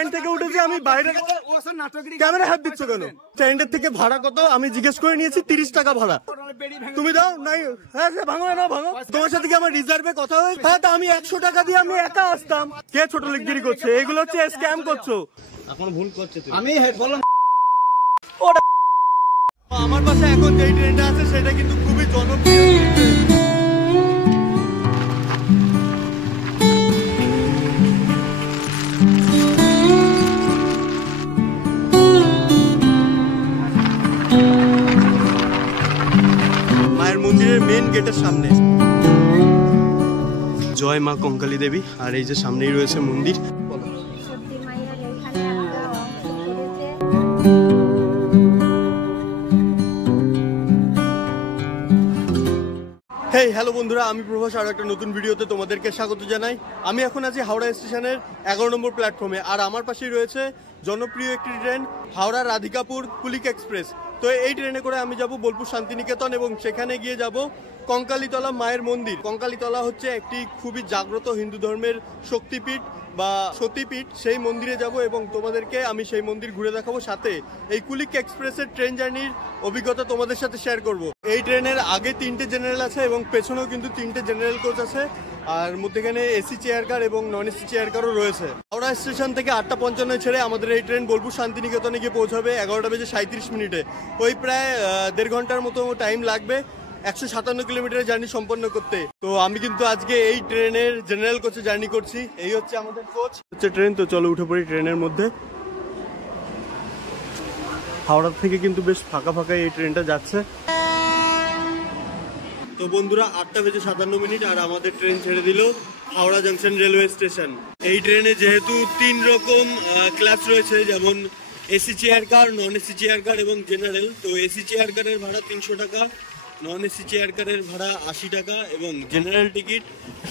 Train থেকে উঠেছি আমি বাইরে, ক্যামেরা হাত দিচ্ছ কেন? ট্রেনের থেকে ভাড়া কত আমি জিজ্ঞেস করে নিয়েছি, 30 টাকা ভাড়া। তুমি দাও নাই? হ্যাঁ ভাঙো না ভাঙো, তোমার সাথে কি আমার রিজার্ভে কথা হয়? হ্যাঁ তা আমি 100 টাকা দিয়ে আমি একা আসতাম। কে ছোট লিগগিরি করছে? এগুলো হচ্ছে স্ক্যাম করছো। এখন ভুল করছে তুই। আমি বললাম আমার পাশে এখন যেই ট্রেনটা আছে সেটা কিন্তু খুবই জনপ্রিয়। মায়ের মন্দিরের মেন গেটের সামনে জয় মা কঙ্কালী দেবী, আর এই যে সামনেই রয়েছে মন্দির। হেই হ্যালো বন্ধুরা, আমি প্রভাস, আরো একটা নতুন ভিডিওতে তোমাদেরকে স্বাগত জানাই। আমি এখন আছি হাওড়া স্টেশনের 11 নম্বর প্ল্যাটফর্মে, আর আমার পাশেই রয়েছে জনপ্রিয় একটি ট্রেন হাওড়া রাধিকাপুর কুলিক এক্সপ্রেস। তো এই ট্রেনে করে আমি যাব বোলপুর শান্তিনিকেতন এবং সেখানে গিয়ে যাব কঙ্কালীতলা মায়ের মন্দির। কঙ্কালীতলা হচ্ছে একটি খুবই জাগ্রত হিন্দু ধর্মের শক্তিপীঠ বা সতীপীঠ, সেই মন্দিরে যাব এবং তোমাদেরকে আমি সেই মন্দির ঘুরে দেখাবো, সাথে এই কুলিক এক্সপ্রেসের ট্রেন জার্নির অভিজ্ঞতা তোমাদের সাথে শেয়ার করব। এই ট্রেনের আগে 3টে জেনারেল আছে এবং পেছনেও কিন্তু 3টে জেনারেল কোচ আছে, আর মধ্যেখানে এসি চেয়ার কার এবং নন এসি চেয়ার কারও রয়েছে। হাওড়া স্টেশন থেকে 8:55 ছেড়ে আমাদের এই ট্রেন বোলপুর শান্তিনিকেতনে গিয়ে পৌঁছাবে 11:37। ওই প্রায় 1.5 ঘন্টার মতো টাইম লাগবে 157 কিলোমিটারের জার্নি সম্পন্ন করতে। তো আমি কিন্তু আজকে এই ট্রেনের জেনারেল কোচে জার্নি করছি। এই হচ্ছে আমাদের কোচ, হচ্ছে ট্রেন। তো চলো উঠে পড়ি ট্রেনের মধ্যে। হাওড়া থেকে কিন্তু বেশ ফাঁকা ফাঁকা এই ট্রেনটা যাচ্ছে। তো বন্ধুরা 8:57 আর আমাদের ট্রেন ছেড়ে দিল হাওড়া জংশন রেলওয়ে স্টেশন। এই ট্রেনে যেহেতু 3 রকম ক্লাস রয়েছে, যেমন AC chair car, non AC chair car এবং জেনারেল। তো এসি চেয়ার কারের ভাড়া 300 টাকা, নন এসি চেয়ার কারের ভাড়া 80 টাকা এবং জেনারেল টিকিট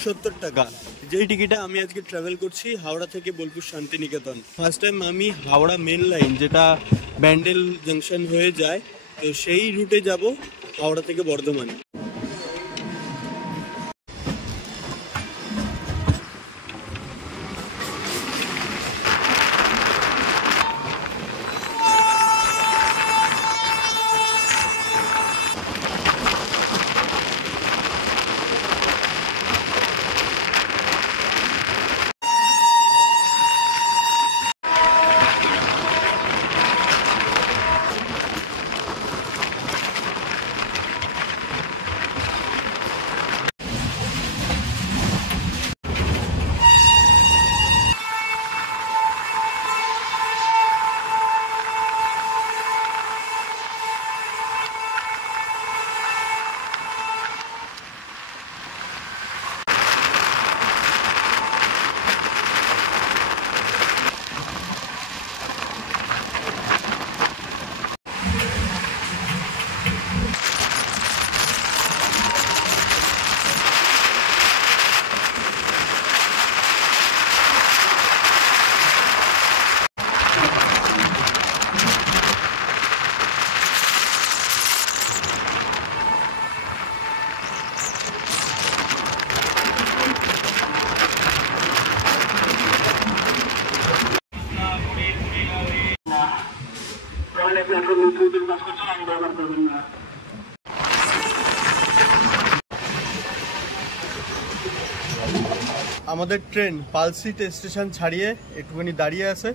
70 টাকা। যেই টিকিটে আমি আজকে ট্রাভেল করছি হাওড়া থেকে বোলপুর শান্তিনিকেতন। ফার্স্ট টাইম আমি হাওড়া মেন লাইন, যেটা ব্যান্ডেল জংশন হয়ে যায়, তো সেই রুটে যাব হাওড়া থেকে বর্ধমান। আমাদের ট্রেন পালসিট স্টেশন ছাড়িয়ে একটুখানি দাঁড়িয়ে আছে।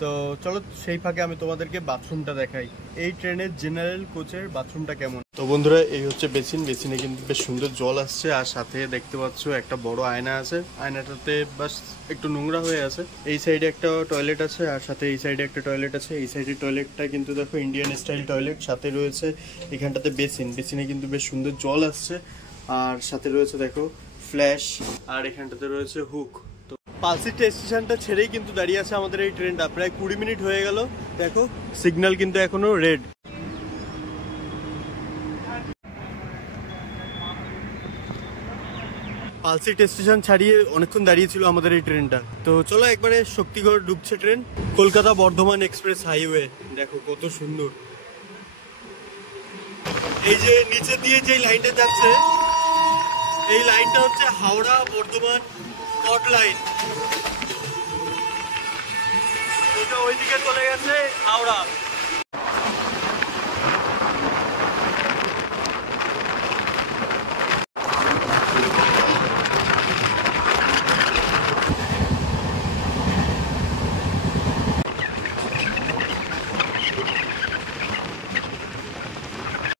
তো চলো সেই ফাঁকে আমি তোমাদেরকে বাথরুমটা দেখাই, এই ট্রেনের জেনারেল কোচের বাথরুমটা কেমন। তো বন্ধুরা এই হচ্ছে বেসিন, বেসিনে কিন্তু বেশ সুন্দর জল আসছে, আর সাথে দেখতে পাচ্ছ একটা বড় আয়না আছে। আয়নাটাতে বাস একটু নোংরা হয়ে আছে। এই সাইডে একটা টয়লেট আছে, আর সাথে এই সাইডে একটা টয়লেট আছে। এই সাইডের টয়লেটটা কিন্তু দেখো ইন্ডিয়ান স্টাইল টয়লেট, সাথে রয়েছে এখানটাতে বেসিন। বেসিনে কিন্তু বেশ সুন্দর জল আসছে, আর সাথে রয়েছে দেখো ফ্ল্যাশ, আর এখানটাতে রয়েছে হুক। তো পালসিট স্টেশনটা ছেড়েই কিন্তু দাঁড়িয়ে আছে আমাদের এই ট্রেনটা। প্রায় 20 মিনিট হয়ে গেল, দেখো সিগন্যাল কিন্তু এখনো রেড। পালসিট স্টেশন ছাড়িয়ে অনেকক্ষণ দাঁড়িয়ে ছিল আমাদের এই ট্রেনটা। তো চলো একবারে শক্তিগড় ঢুকছে train, Kolkata Bardhaman express highway. দেখো কত সুন্দর, এই যে নিচে দিয়ে যে লাইনটা যাচ্ছে, এই লাইনটা হচ্ছে হাওড়া বর্ধমান কট লাইন। ওইদিকে চলে গেছে হাওড়া।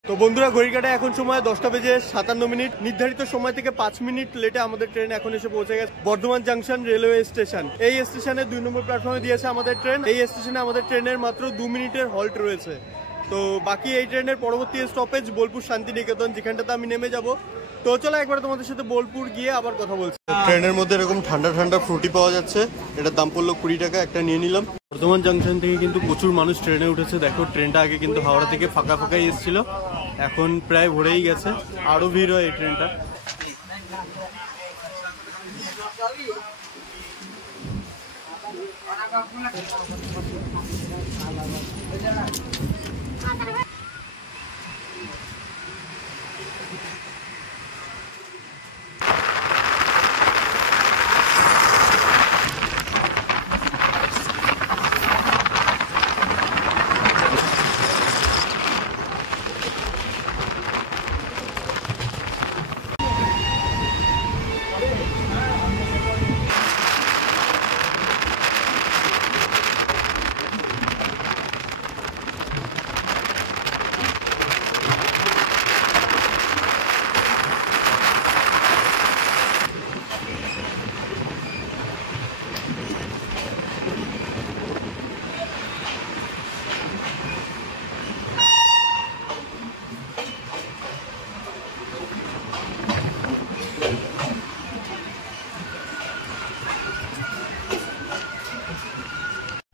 তো বন্ধুরা ঘড়ির কাঁটায় এখন সময় 10:57, নির্ধারিত সময় থেকে 5 মিনিট লেটে আমাদের ট্রেন এখন এসে পৌঁছে গেছে বর্ধমান জাংশন রেলওয়ে স্টেশন। এই স্টেশনে 2 নম্বর প্ল্যাটফর্মে দিয়েছে আমাদের ট্রেন। এই স্টেশনে আমাদের ট্রেনের মাত্র 2 মিনিটের হল্ট রয়েছে। তো বাকি এই ট্রেনের পরবর্তী স্টপেজ বোলপুর শান্তিনিকেতন, যেখানটাতে আমি নেমে যাব। তো চলো একবার তোমাদের সাথে বোলপুর গিয়ে আবার কথা বলছি। ট্রেনের মধ্যে এরকম ঠান্ডা ঠান্ডা ফ্রুটি পাওয়া যাচ্ছে, এটার দাম পড়লো 20 টাকা, একটা নিয়ে নিলাম। বর্ধমান জাংশন থেকে কিন্তু প্রচুর মানুষ ট্রেনে উঠেছে। দেখো ট্রেনটা আগে কিন্তু হাওড়া থেকে ফাঁকা ফাঁকাই এসেছিল, এখন প্রায় ভরেই গেছে, আরো ভিড় হয় এই ট্রেনটা।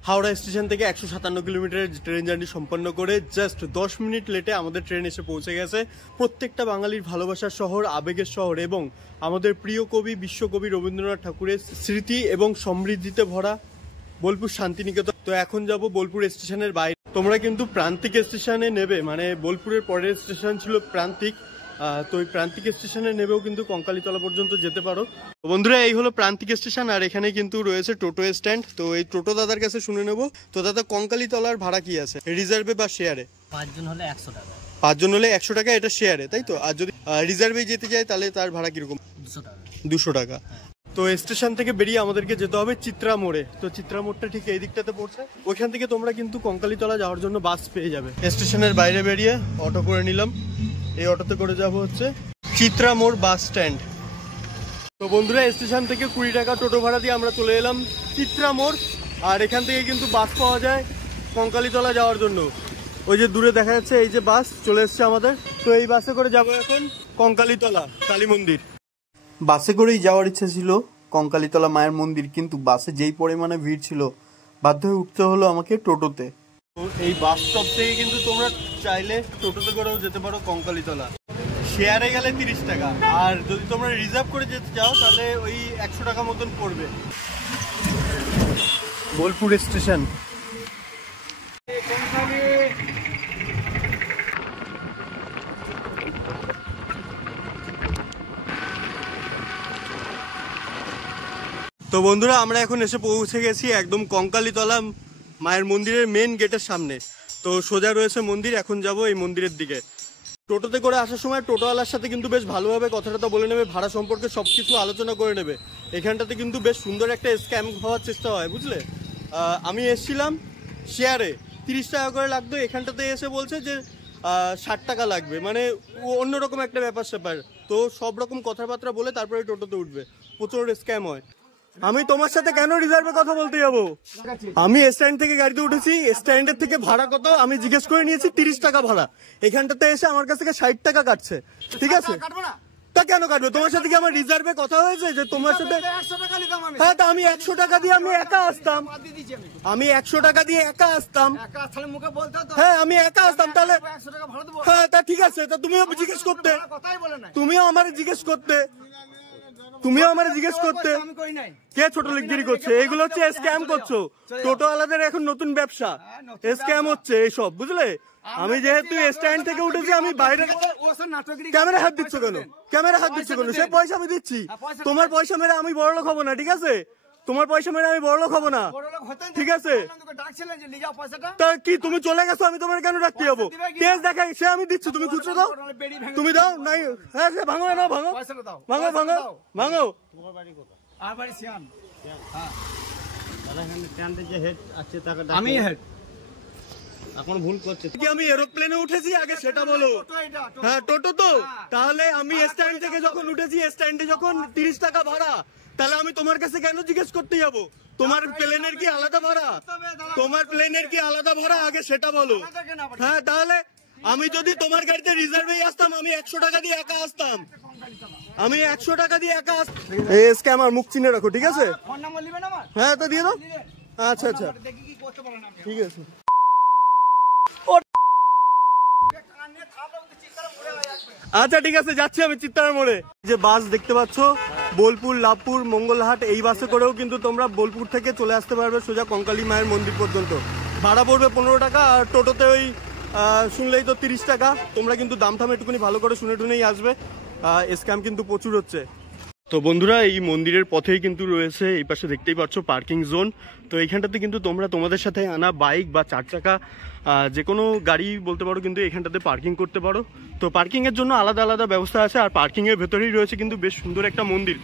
হাওড়া স্টেশন থেকে 157 কিলোমিটারের ট্রেন জার্নি সম্পন্ন করে জাস্ট 10 মিনিট লেটে আমাদের ট্রেন এসে পৌঁছে গেছে প্রত্যেকটা বাঙালির ভালোবাসার শহর, আবেগের শহর এবং আমাদের প্রিয় কবি বিশ্বকবি রবীন্দ্রনাথ ঠাকুরের স্মৃতি এবং সমৃদ্ধিতে ভরা বোলপুর শান্তিনিকেতন। তো এখন যাব বোলপুর স্টেশনের বাইরে। তোমরা কিন্তু প্রান্তিক স্টেশনে নেবে, মানে বোলপুরের পরের স্টেশন ছিল প্রান্তিক, তো এই প্রান্তিক স্টেশনে নেবেও কিন্তু কঙ্কালীতলা পর্যন্ত যেতে পারো। বন্ধুরা এই হলো প্রান্তিক স্টেশন, আর এখানে কিন্তু রয়েছে টোটো স্ট্যান্ড। তো এই টোটো দাদার কাছে শুনে নেবো। তো দাদা কঙ্কালীতলার ভাড়া কি আছে, রিজার্ভে বা শেয়ারে? 5 জন হলে 100 টাকা। 5 জন হলে 100 টাকা, এটা শেয়ারে তাই তো? আর যদি রিজার্ভে যেতে যায় তাহলে তার ভাড়া কিরকম? 200 টাকা। 200 টাকা। তো স্টেশন থেকে বেরিয়ে আমাদেরকে যেতে হবে চিত্রা মোড়ে। তো চিত্রা মোড়টা ঠিক এই দিকটাতে পড়ছে, ওইখান থেকে তোমরা কিন্তু কঙ্কালীতলা যাওয়ার জন্য বাস পেয়ে যাবে। স্টেশনের বাইরে বেরিয়ে অটো করে নিলাম, এই অটোতে করে যাব হচ্ছে চিত্রা মোড় বাস স্ট্যান্ড। তো বন্ধুরা স্টেশন থেকে 20 টাকা টোটো ভাড়া দিয়ে আমরা চলে এলাম চিত্রা মোড়, আর এখান থেকে কিন্তু বাস পাওয়া যায় কঙ্কালীতলা যাওয়ার জন্য। ওই যে দূরে দেখা যাচ্ছে এই যে বাস চলে এসছে আমাদের। তো এই বাসে করে যাবো এখন কঙ্কালীতলা কালী মন্দির। বাসে করেই যাওয়ার ইচ্ছে ছিল কঙ্কালীতলা মায়ের মন্দির, কিন্তু বাসে যেই পরিমাণে ভিড় ছিল বাধ্য হয়ে উঠতে হলো আমাকে টোটোতে। তো এই বাস স্টপ থেকে কিন্তু তোমরা চাইলে টোটোতে করেও যেতে পারো কঙ্কালীতলা। শেয়ারে গেলে 30 টাকা, আর যদি তোমরা রিজার্ভ করে যেতে চাও তাহলে ওই 100 টাকা মতন পড়বে। বোলপুর স্টেশন। তো বন্ধুরা আমরা এখন এসে পৌঁছে গেছি একদম কঙ্কালীতলা মায়ের মন্দিরের মেন গেটের সামনে। তো সোজা রয়েছে মন্দির, এখন যাব এই মন্দিরের দিকে। টোটোতে করে আসার সময় টোটোওয়ালার সাথে কিন্তু বেশ ভালোভাবে কথাটা বলে নেবে, ভাড়া সম্পর্কে সবকিছু আলোচনা করে নেবে। এখানটাতে কিন্তু বেশ সুন্দর একটা স্ক্যাম হওয়ার চেষ্টা হয়, বুঝলে। আমি এসেছিলাম শেয়ারে 30 টাকা করে লাগতো, এখানটাতে এসে বলছে যে 60 টাকা লাগবে, মানে অন্যরকম একটা ব্যাপার স্যাপার। তো সব রকম কথাবার্তা বলে তারপরে টোটোতে উঠবে, প্রচুর স্ক্যাম হয়। আমি তোমার সাথে কেন রিজার্ভে কথা বলতে যাবো? আমি স্ট্যান্ড থেকে গাড়িতে উঠেছি, স্ট্যান্ডের থেকে ভাড়া কত আমি জিজ্ঞেস করে নিয়েছি 30 টাকা ভাড়া। এখানটাতে এসে আমার কাছ থেকে 60 টাকা কাটছে, ঠিক আছে? তা কেন কাটবে? তোমার সাথে কি আমার রিজার্ভে কথা হয়েছে যে তোমার সাথে? হ্যাঁ, তা আমি 100 টাকা দিয়ে আমি একা আসতাম, আমি 100 টাকা দিয়ে একা আসতাম। হ্যাঁ আমি একা আসতাম, তাহলে হ্যাঁ তা ঠিক আছে। তা তুমিও জিজ্ঞেস করতে, তুমিও আমার জিজ্ঞেস করতে, তুমিও আমার জিজ্ঞেস করতে। কে ছোট লিগগিরি করছে? এগুলো হচ্ছে স্ক্যাম করছো। টোটোওয়ালাদের এখন নতুন ব্যবসা, স্ক্যাম হচ্ছে এইসব, বুঝলে। আমি যেহেতু স্ট্যান্ড থেকে উঠেছি, আমি বাইরে। ক্যামেরা হাত দিচ্ছ কেন? ক্যামেরা হাত দিচ্ছ কেন? সে পয়সা আমি দিচ্ছি, তোমার পয়সা মেরে আমি বড়লোক হবো না, ঠিক আছে? তোমার পয়সা মেরে আমি বড়লোক হবো না, ঠিক আছে? তা কি তুমি চলে গেছো, আমি তোমার কেন রাখতে যাবো? কেস দেখাই, সে আমি দিচ্ছি, তুমি খুচরো দাও, তুমি দাও নাই। হ্যাঁ সে ভাঙো না, ভাঙো ভাঙো ভাঙো ভাঙো। আমি হেড এখন ভুল করছে কি আমি এরোপ্লেনে উঠেছি আগে সেটা বলো। হ্যাঁ টোটো তো, তাহলে আমি স্ট্যান্ড থেকে যখন উঠেছি, স্ট্যান্ডে যখন 30 টাকা ভাড়া, তাহলে আমি তোমার কাছে কেন জিজ্ঞেস করতে যাবো? তোমার প্লেনের কি আলাদা ভাড়া? তোমার প্লেনের কি আলাদা ভাড়া আগে সেটা বলো। হ্যাঁ তাহলে আমি যদি তোমার গাড়িতে রিজার্ভেই আসতাম, আমি 100 টাকা দিয়ে একা আসতাম, আমি 100 টাকা দিয়ে একা আসতাম। এই স্ক্যামার, মুখ চিনে রাখো, ঠিক আছে? হ্যাঁ তো দিয়ে দাও। আচ্ছা আচ্ছা ঠিক আছে। আচ্ছা ঠিক আছে, যাচ্ছি আমি চিত্তার মোড়ে। যে বাস দেখতে পাচ্ছ, বোলপুর, লাভপুর, মঙ্গলহাট, এই বাসে করেও কিন্তু তোমরা বোলপুর থেকে চলে আসতে পারবে সোজা কঙ্কালী মায়ের মন্দির পর্যন্ত। ভাড়া পড়বে 15 টাকা, আর টোটোতে ওই শুনলেই তো 30 টাকা। তোমরা কিন্তু দাম ঠাম একটুখানি ভালো করে শুনে টুনেই আসবে, স্ক্যাম কিন্তু প্রচুর হচ্ছে। তো বন্ধুরা, এই মন্দিরের পথেই কিন্তু রয়েছে, এই পাশে দেখতেই পাচ্ছ পার্কিং জোন। তো এইখানটাতে কিন্তু তোমরা তোমাদের সাথে আনা বাইক বা 4 চাকা যে কোনো গাড়ি বলতে পারো কিন্তু এখানটাতে পার্কিং করতে পারো। তো পার্কিংয়ের জন্য আলাদা আলাদা ব্যবস্থা আছে, আর পার্কিংয়ের ভেতরেই রয়েছে কিন্তু বেশ সুন্দর একটা মন্দির।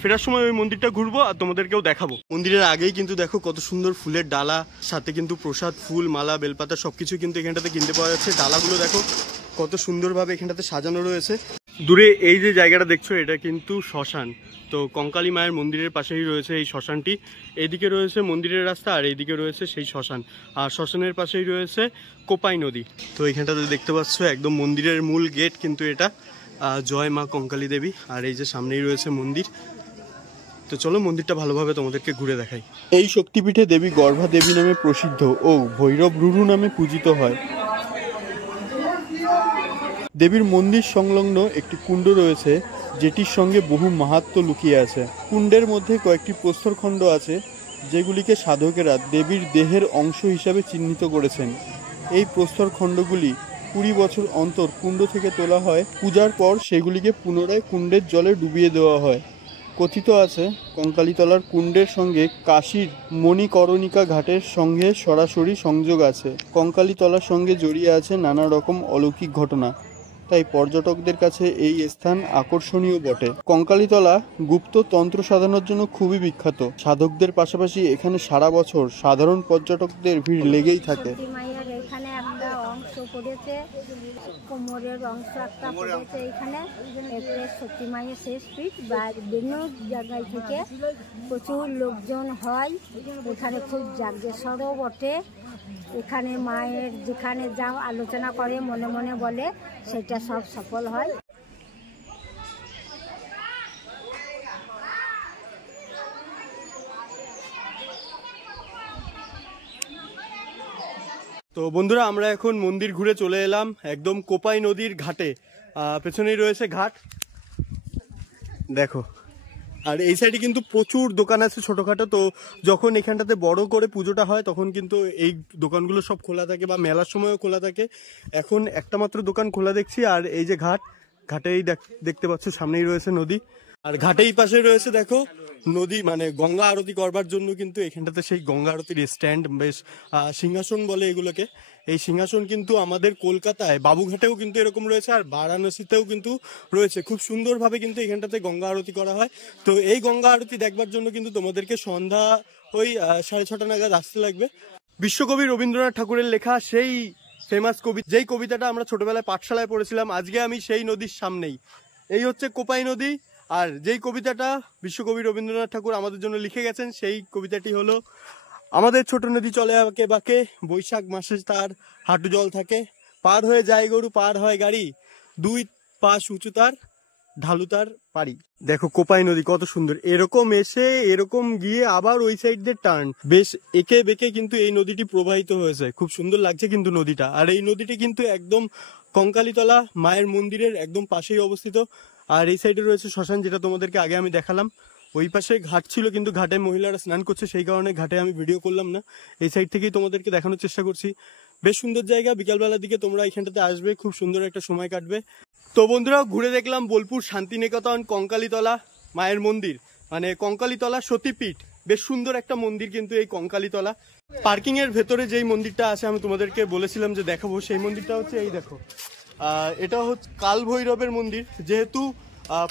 ফেরার সময় ওই মন্দিরটা ঘুরবো আর তোমাদেরকেও দেখাবো। মন্দিরের আগেই কিন্তু দেখো কত সুন্দর ফুলের ডালা, সাথে কিন্তু প্রসাদ, ফুল, মালা, বেলপাতা সবকিছু কিন্তু এখানটাতে কিনতে পাওয়া যাচ্ছে। ডালাগুলো দেখো কত সুন্দরভাবে এখানটাতে সাজানো রয়েছে। দূরে এই যে জায়গাটা দেখছো, এটা কিন্তু শ্মশান। তো কঙ্কালী মায়ের মন্দিরের পাশেই রয়েছে এই শ্মশানটি। এইদিকে রয়েছে মন্দিরের রাস্তা, আর এইদিকে রয়েছে সেই শ্মশান, আর শ্মশানের পাশেই রয়েছে কোপাই নদী। তো এইখানটাতে দেখতে পাচ্ছ একদম মন্দিরের মূল গেট কিন্তু এটা, জয় মা কঙ্কালী দেবী। আর এই যে সামনেই রয়েছে মন্দির। তো চলো মন্দিরটা ভালোভাবে তোমাদেরকে ঘুরে দেখাই। এই শক্তিপীঠে দেবী গর্ভা দেবী নামে প্রসিদ্ধ ও ভৈরব রুরু নামে পূজিত হয়। দেবীর মন্দির সংলগ্ন একটি কুণ্ড রয়েছে, যেটির সঙ্গে বহু মাহাত্ম্য লুকিয়ে আছে। কুণ্ডের মধ্যে কয়েকটি প্রস্তরখণ্ড আছে, যেগুলিকে সাধকেরা দেবীর দেহের অংশ হিসাবে চিহ্নিত করেছেন। এই প্রস্তরখণ্ডগুলি 20 বছর অন্তর কুণ্ড থেকে তোলা হয়। পূজার পর সেগুলিকে পুনরায় কুণ্ডের জলে ডুবিয়ে দেওয়া হয়। কথিত আছে, কঙ্কালীতলার কুণ্ডের সঙ্গে কাশীর মণিকর্ণিকা ঘাটের সঙ্গে সরাসরি সংযোগ আছে। কঙ্কালীতলার সঙ্গে জড়িয়ে আছে নানা রকম অলৌকিক ঘটনা, তাই পর্যটকদের কাছে এই স্থান আকর্ষণীয় বটে। কঙ্কালীতলা গুপ্ত তন্ত্র সাধনার জন্য খুবই বিখ্যাত। সাধকদের পাশাপাশি এখানে সারা বছর সাধারণ পর্যটকদের ভিড় লেগেই থাকে। এখানে একটা অংশ পড়েছে, কোমরের অংশ একটা পড়েছে এখানে। সত্যি মায়ের শেষ পিঠ বা বিভিন্ন জায়গায় থেকে প্রচুর লোকজন হয় এখানে, খুব জাগ্রসরও বটে। এখানে মায়ের যেখানে যা আলোচনা করে মনে মনে বলে সেটা সব সফল হয়। তো বন্ধুরা, আমরা এখন মন্দির ঘুরে চলে এলাম একদম কোপাই নদীর ঘাটে। পেছনেই রয়েছে ঘাট, দেখো। আর এই সাইডে কিন্তু প্রচুর দোকান আছে ছোটখাটো। তো যখন এখানটাতে বড় করে পুজোটা হয় তখন কিন্তু এই দোকানগুলো সব খোলা থাকে, বা মেলার সময়ও খোলা থাকে। এখন একটা মাত্র দোকান খোলা দেখছি। আর এই যে ঘাটেই দেখতে পাচ্ছ সামনেই রয়েছে নদী, আর ঘাটেই পাশে রয়েছে দেখো নদী, মানে গঙ্গা আরতি করবার জন্য কিন্তু এখানটাতে সেই গঙ্গা আরতির স্ট্যান্ড, বেশ সিংহাসন বলে এগুলোকে। এই সিংহাসন কিন্তু আমাদের কলকাতায় বাবুঘাটেও কিন্তু এরকম রয়েছে, আর বারাণসীতেও কিন্তু রয়েছে। খুব সুন্দরভাবে কিন্তু এখানটাতে গঙ্গা আরতি করা হয়। তো এই গঙ্গা আরতি দেখবার জন্য কিন্তু তোমাদেরকে সন্ধ্যা ওই 6:30 নাগাদ আসতে লাগবে। বিশ্বকবি রবীন্দ্রনাথ ঠাকুরের লেখা সেই ফেমাস যেই কবিতাটা আমরা ছোটবেলায় পাঠশালায় পড়েছিলাম, আজকে আমি সেই নদীর সামনেই। এই হচ্ছে কোপাই নদী। আর যেই কবিতাটা বিশ্বকবি রবীন্দ্রনাথ ঠাকুর আমাদের জন্য লিখে গেছেন, সেই কবিতাটি হলো, আমাদের ছোট নদী চলে বাঁকে বাঁকে, বৈশাখ মাসে তার হাঁটু জল থাকে, পার হয়ে যায় গরু, পার হয় গাড়ি, 2 পাশ উঁচু তার, ঢালু তার পাড়ি। দেখো কোপাই নদী কত সুন্দর, এরকম এসে এরকম গিয়ে আবার ওই সাইড দিয়ে টার্ন, বেশ একে বেঁকে কিন্তু এই নদীটি প্রবাহিত হয়েছে। খুব সুন্দর লাগছে কিন্তু নদীটা। আর এই নদীটি কিন্তু একদম কঙ্কালীতলা মায়ের মন্দিরের একদম পাশেই অবস্থিত। আর এই সাইডে রয়েছে শ্মশান, যেটা তোমাদেরকে আগে আমি দেখালাম। ওই পাশে ঘাট ছিল, কিন্তু ঘাটে মহিলারা স্নান করছে, সেই কারণে ঘাটে আমি ভিডিও করলাম না। এই সাইড থেকেই তোমাদেরকে দেখানোর চেষ্টা করছি। বেশ সুন্দর জায়গা, বিকালবেলার দিকে তোমরা এখানটাতে আসবে, খুব সুন্দর একটা সময় কাটবে। তো বন্ধুরা, ঘুরে দেখলাম বোলপুর শান্তিনিকেতন কঙ্কালীতলা মায়ের মন্দির, মানে কঙ্কালীতলা সতীপীঠ। বেশ সুন্দর একটা মন্দির কিন্তু এই কঙ্কালীতলা। পার্কিং এর ভেতরে যেই মন্দিরটা আছে আমি তোমাদেরকে বলেছিলাম যে দেখাবো, সেই মন্দিরটা হচ্ছে এই দেখো। এটা হচ্ছে কাল ভৈরবের মন্দির। যেহেতু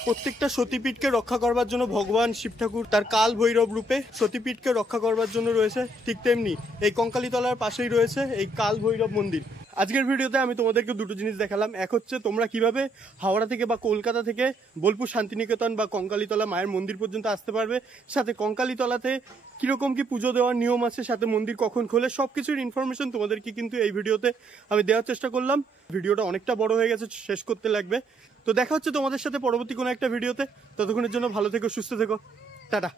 প্রত্যেকটা সতীপীঠকে রক্ষা করবার জন্য ভগবান শিব ঠাকুর তার কাল ভৈরব রূপে সতীপীঠকে রক্ষা করবার জন্য রয়েছে, ঠিক তেমনি এই কঙ্কালীতলার পাশেই রয়েছে এই কাল ভৈরব মন্দির। আজকের ভিডিওতে আমি তোমাদেরকে দুটো জিনিস দেখালাম। এক হচ্ছে তোমরা কিভাবে হাওড়া থেকে বা কলকাতা থেকে বোলপুর শান্তিনিকেতন বা কঙ্কালীতলা মায়ের মন্দির পর্যন্ত আসতে পারবে, সাথে কঙ্কালীতলাতে কিরকম কি পুজো দেওয়ার নিয়ম আছে, সাথে মন্দির কখন খোলে, সবকিছুর ইনফরমেশন তোমাদেরকে কিন্তু এই ভিডিওতে আমি দেওয়ার চেষ্টা করলাম। ভিডিওটা অনেকটা বড় হয়ে গেছে, শেষ করতে লাগবে। তো দেখা হচ্ছে তোমাদের সাথে পরবর্তী কোনো একটা ভিডিওতে। ততক্ষণের জন্য ভালো থেকো, সুস্থ থেকো, টাটা।